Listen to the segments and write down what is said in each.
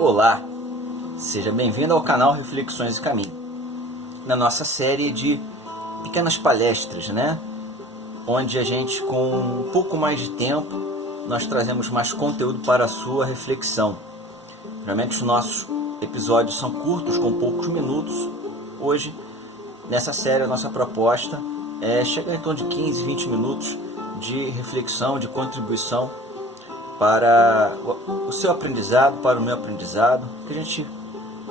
Olá, seja bem-vindo ao canal Reflexões e Caminho, na nossa série de pequenas palestras, onde a gente, com um pouco mais de tempo, nós trazemos mais conteúdo para a sua reflexão. Geralmente os nossos episódios são curtos, com poucos minutos. Hoje, nessa série, a nossa proposta é chegar em torno de 15, 20 minutos de reflexão, de contribuição para o seu aprendizado, para o meu aprendizado, que a gente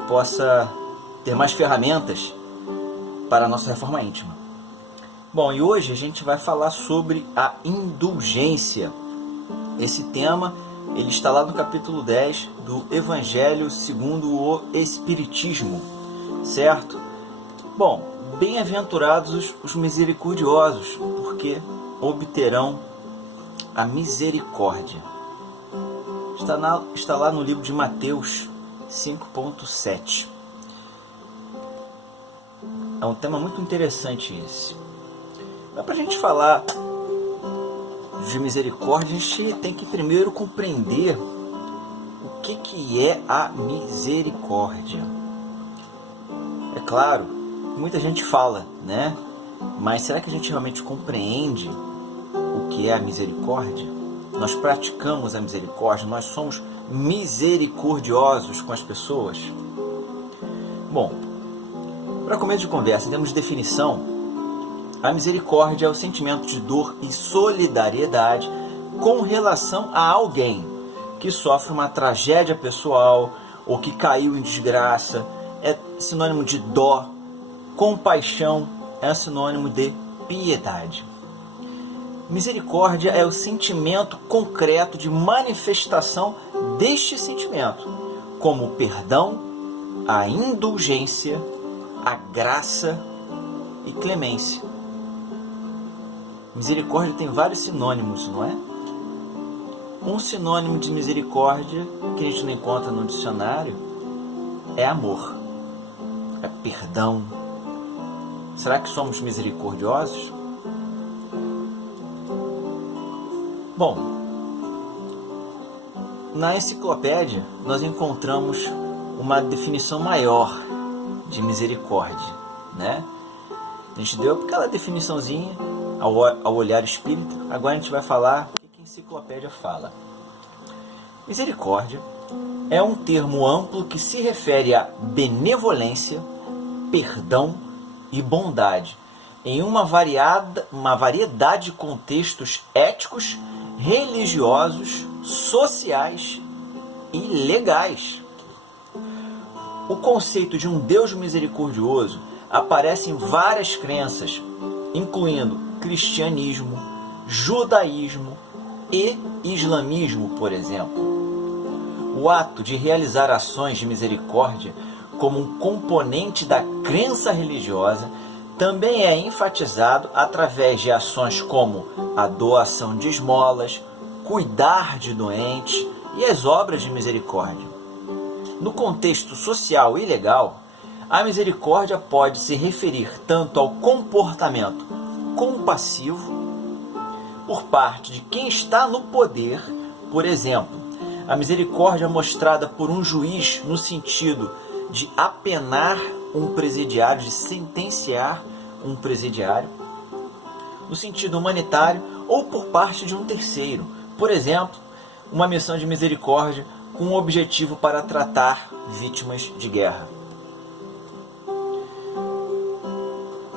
possa ter mais ferramentas para a nossa reforma íntima. Bom, e hoje a gente vai falar sobre a indulgência. Esse tema, ele está lá no capítulo 10 do Evangelho segundo o Espiritismo, certo? Bom, bem-aventurados os misericordiosos, porque obterão a misericórdia. Está lá no livro de Mateus 5.7. É um tema muito interessante esse. Mas para a gente falar de misericórdia, a gente tem que primeiro compreender o que é a misericórdia. É claro, muita gente fala, mas será que a gente realmente compreende o que é a misericórdia? Nós praticamos a misericórdia, nós somos misericordiosos com as pessoas? Bom, para começo de conversa, temos definição. A misericórdia é o sentimento de dor e solidariedade com relação a alguém que sofre uma tragédia pessoal ou que caiu em desgraça. É sinônimo de dó. Compaixão é sinônimo de piedade. Misericórdia é o sentimento concreto de manifestação deste sentimento, como o perdão, a indulgência, a graça e clemência. Misericórdia tem vários sinônimos, não é? Um sinônimo de misericórdia que a gente não encontra no dicionário é amor, é perdão. Será que somos misericordiosos? Bom, na enciclopédia nós encontramos uma definição maior de misericórdia, A gente deu aquela definiçãozinha ao olhar espírita. Agora a gente vai falar o que a enciclopédia fala. Misericórdia é um termo amplo que se refere a benevolência, perdão e bondade em uma variedade de contextos éticos, religiosos, sociais e legais. O conceito de um Deus misericordioso aparece em várias crenças, incluindo cristianismo, judaísmo e islamismo, por exemplo. O ato de realizar ações de misericórdia como um componente da crença religiosa também é enfatizado através de ações como a doação de esmolas, cuidar de doentes e as obras de misericórdia. No contexto social e legal, a misericórdia pode se referir tanto ao comportamento compassivo por parte de quem está no poder, por exemplo, a misericórdia mostrada por um juiz no sentido de apenar um presidiário, de sentenciar um presidiário, no sentido humanitário ou por parte de um terceiro, por exemplo, uma missão de misericórdia com o objetivo para tratar vítimas de guerra.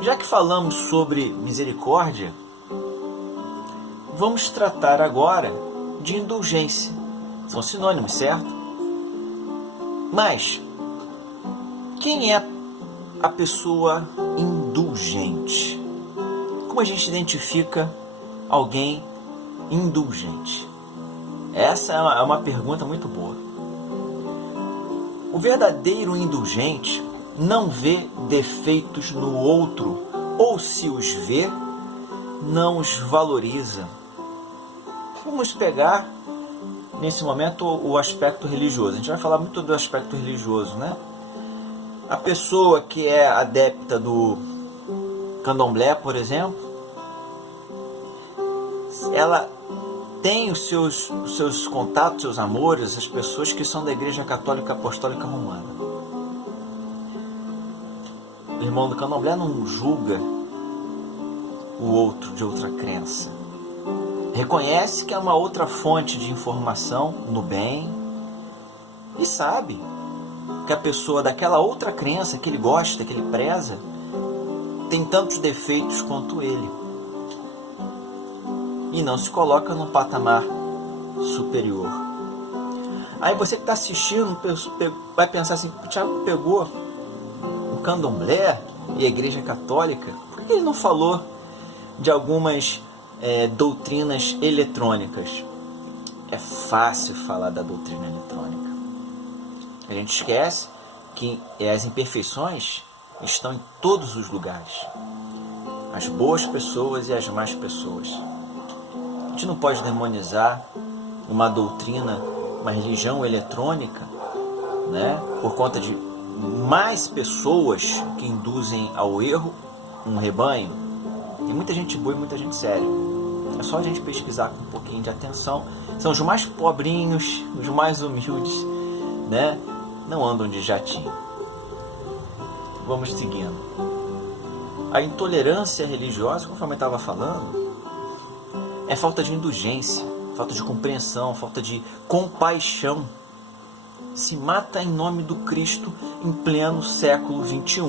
Já que falamos sobre misericórdia, vamos tratar agora de indulgência. São sinônimos, certo? Mas quem é a pessoa indulgente? Como a gente identifica alguém indulgente? Essa é uma pergunta muito boa. O verdadeiro indulgente não vê defeitos no outro, ou se os vê, não os valoriza. Vamos pegar, nesse momento, o aspecto religioso. A gente vai falar muito do aspecto religioso, A pessoa que é adepta do candomblé, por exemplo, ela tem os seus contatos, seus amores, as pessoas que são da Igreja Católica Apostólica Romana. O irmão do Candomblé não julga o outro de outra crença. Reconhece que é uma outra fonte de informação no bem e sabe que a pessoa daquela outra crença que ele gosta, que ele preza, tem tantos defeitos quanto ele. E não se coloca num patamar superior. Aí você que está assistindo vai pensar assim: o Thiago pegou o Candomblé e a Igreja Católica, por que ele não falou de algumas doutrinas eletrônicas? É fácil falar da doutrina eletrônica. A gente esquece que as imperfeições estão em todos os lugares. As boas pessoas e as más pessoas. A gente não pode demonizar uma doutrina, uma religião eletrônica, né, por conta de mais pessoas que induzem ao erro um rebanho. Tem muita gente boa e muita gente séria. É só a gente pesquisar com um pouquinho de atenção. São os mais pobrinhos, os mais humildes, né? Não andam de jatinho. Vamos seguindo. A intolerância religiosa, conforme eu estava falando, é falta de indulgência, falta de compreensão, falta de compaixão. Se mata em nome do Cristo em pleno século XXI.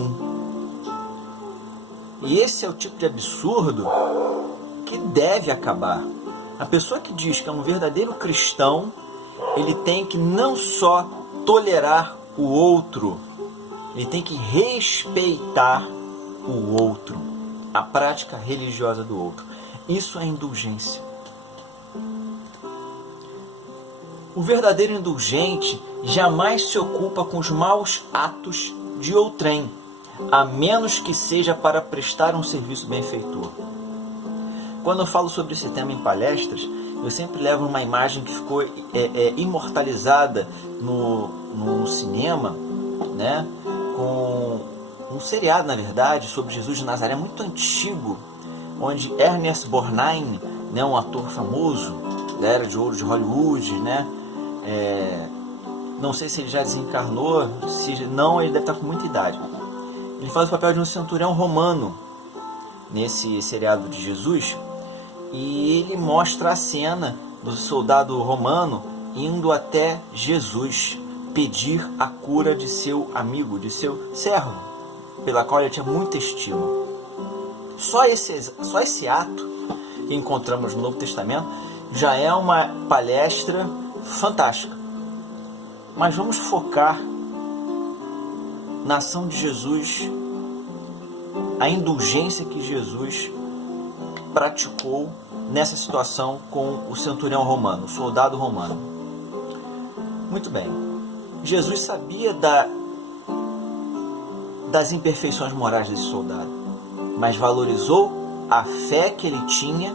E esse é o tipo de absurdo que deve acabar. A pessoa que diz que é um verdadeiro cristão, ele tem que não só tolerar o outro, ele tem que respeitar o outro, a prática religiosa do outro. Isso é indulgência. O verdadeiro indulgente jamais se ocupa com os maus atos de outrem, a menos que seja para prestar um serviço benfeitor. Quando eu falo sobre esse tema em palestras, eu sempre levo uma imagem que ficou imortalizada no cinema, né, com um seriado, na verdade, sobre Jesus de Nazaré, muito antigo, onde Ernest Borgnine, né, um ator famoso da Era de Ouro de Hollywood, né, não sei se ele já desencarnou, se não, ele deve estar com muita idade. Ele faz o papel de um centurião romano nesse seriado de Jesus, e ele mostra a cena do soldado romano indo até Jesus pedir a cura de seu amigo, de seu servo, pela qual ele tinha muita estima. Só esse ato que encontramos no Novo Testamento já é uma palestra fantástica. Mas vamos focar na ação de Jesus, a indulgência que Jesus praticou nessa situação com o centurião romano, o soldado romano. Muito bem. Jesus sabia das imperfeições morais desse soldado, mas valorizou a fé que ele tinha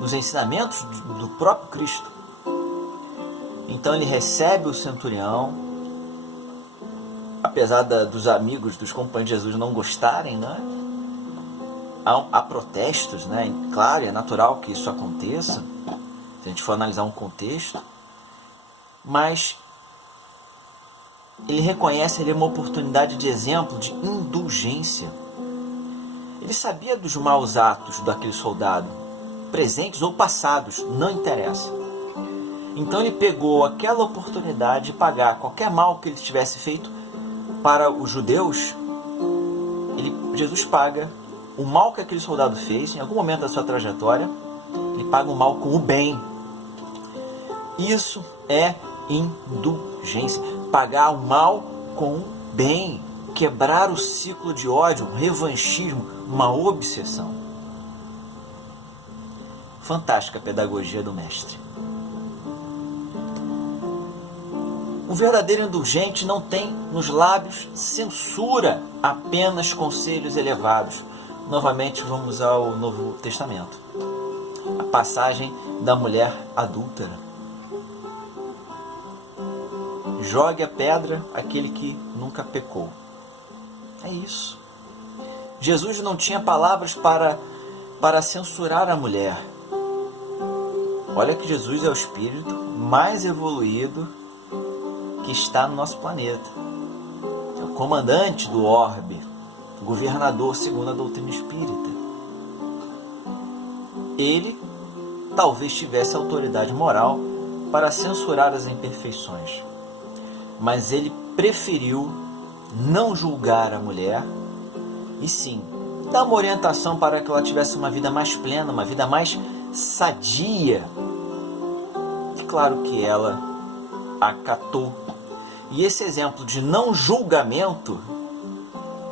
nos ensinamentos do próprio Cristo. Então ele recebe o centurião, apesar dos amigos, dos companheiros de Jesus não gostarem, né? Há protestos, né? Claro, é natural que isso aconteça, se a gente for analisar um contexto, mas ele reconhece ali uma oportunidade de exemplo de indulgência. Ele sabia dos maus atos daquele soldado, presentes ou passados, não interessa. Então ele pegou aquela oportunidade de pagar qualquer mal que ele tivesse feito para os judeus. Jesus paga o mal que aquele soldado fez, em algum momento da sua trajetória, ele paga o mal com o bem. Isso é indulgência. Pagar o mal com o bem. Quebrar o ciclo de ódio, um revanchismo, uma obsessão. Fantástica a pedagogia do mestre. O verdadeiro indulgente não tem nos lábios censura, apenas conselhos elevados. Novamente vamos ao Novo Testamento. A passagem da mulher adúltera. Jogue a pedra aquele que nunca pecou. É isso. Jesus não tinha palavras para censurar a mulher. Olha que Jesus é o espírito mais evoluído que está no nosso planeta. É o comandante do orbe, governador segundo a doutrina espírita. Ele talvez tivesse autoridade moral para censurar as imperfeições, mas ele preferiu não julgar a mulher e sim dar uma orientação para que ela tivesse uma vida mais plena, uma vida mais sadia. E claro que ela acatou. E esse exemplo de não julgamento,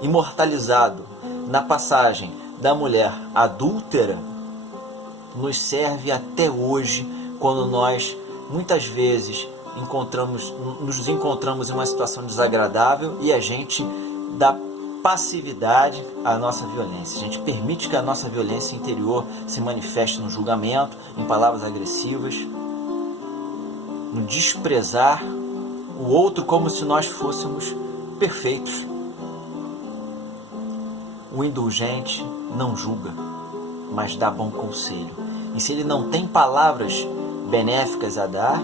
imortalizado na passagem da mulher adúltera, nos serve até hoje, quando nós muitas vezes nos encontramos em uma situação desagradável e a gente dá passividade à nossa violência. A gente permite que a nossa violência interior se manifeste no julgamento, em palavras agressivas, no desprezar o outro como se nós fôssemos perfeitos. O indulgente não julga, mas dá bom conselho. E se ele não tem palavras benéficas a dar,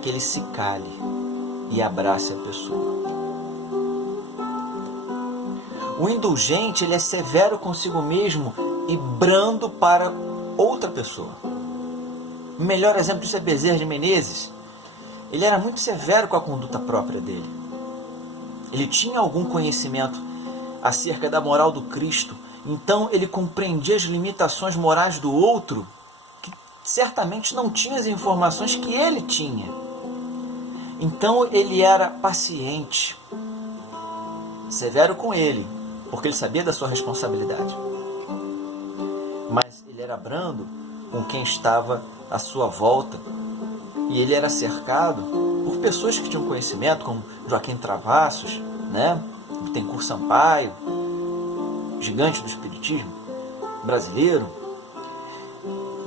que ele se cale e abrace a pessoa. O indulgente, ele é severo consigo mesmo e brando para outra pessoa. O melhor exemplo disso é Bezerra de Menezes. Ele era muito severo com a conduta própria dele. Ele tinha algum conhecimento acerca da moral do Cristo, então ele compreendia as limitações morais do outro, que certamente não tinha as informações que ele tinha. Então ele era paciente, severo com ele, porque ele sabia da sua responsabilidade. Mas ele era brando com quem estava à sua volta, e ele era cercado por pessoas que tinham conhecimento, como Joaquim Travassos, Bittencourt Sampaio, gigante do espiritismo brasileiro.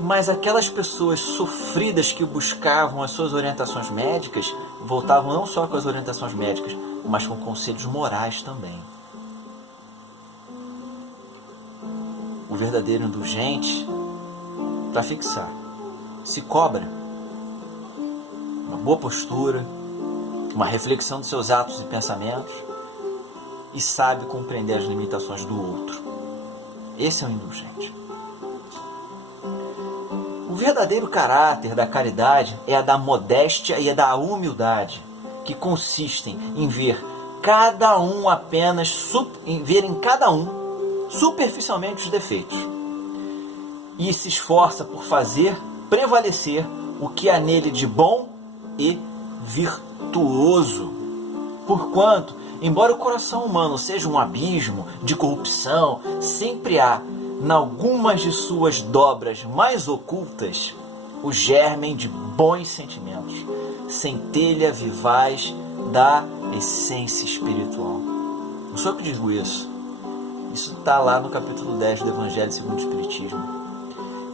Mas aquelas pessoas sofridas que buscavam as suas orientações médicas, voltavam não só com as orientações médicas, mas com conselhos morais também. O verdadeiro indulgente, para fixar, se cobra uma boa postura, uma reflexão dos seus atos e pensamentos, e sabe compreender as limitações do outro. Esse é o indulgente. O verdadeiro caráter da caridade é a da modéstia e a da humildade, que consistem em ver cada um em cada um superficialmente os defeitos, e se esforça por fazer prevalecer o que há nele de bom e virtuoso. Porquanto, embora o coração humano seja um abismo de corrupção, sempre há, em algumas de suas dobras mais ocultas, o germen de bons sentimentos, centelha vivaz da essência espiritual. Não sou eu que digo isso. Isso está lá no capítulo 10 do Evangelho segundo o Espiritismo.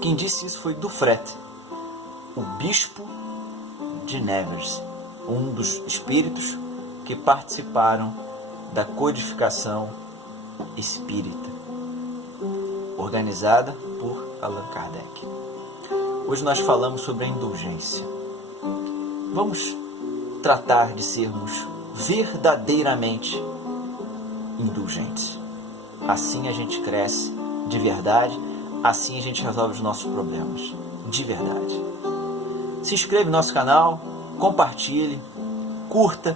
Quem disse isso foi Dufret, o bispo de Nevers, um dos espíritos que participaram da codificação espírita, organizada por Allan Kardec. Hoje nós falamos sobre a indulgência. Vamos tratar de sermos verdadeiramente indulgentes. Assim a gente cresce de verdade, assim a gente resolve os nossos problemas de verdade. Se inscreve no nosso canal, compartilhe, curta,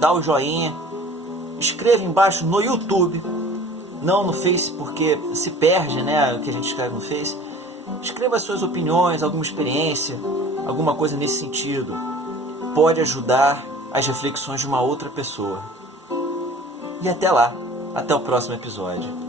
dá o joinha, escreva embaixo no YouTube, não no Face, porque se perde, o que a gente escreve no Face. Escreva as suas opiniões, alguma experiência, alguma coisa nesse sentido. Pode ajudar as reflexões de uma outra pessoa. E até lá, até o próximo episódio.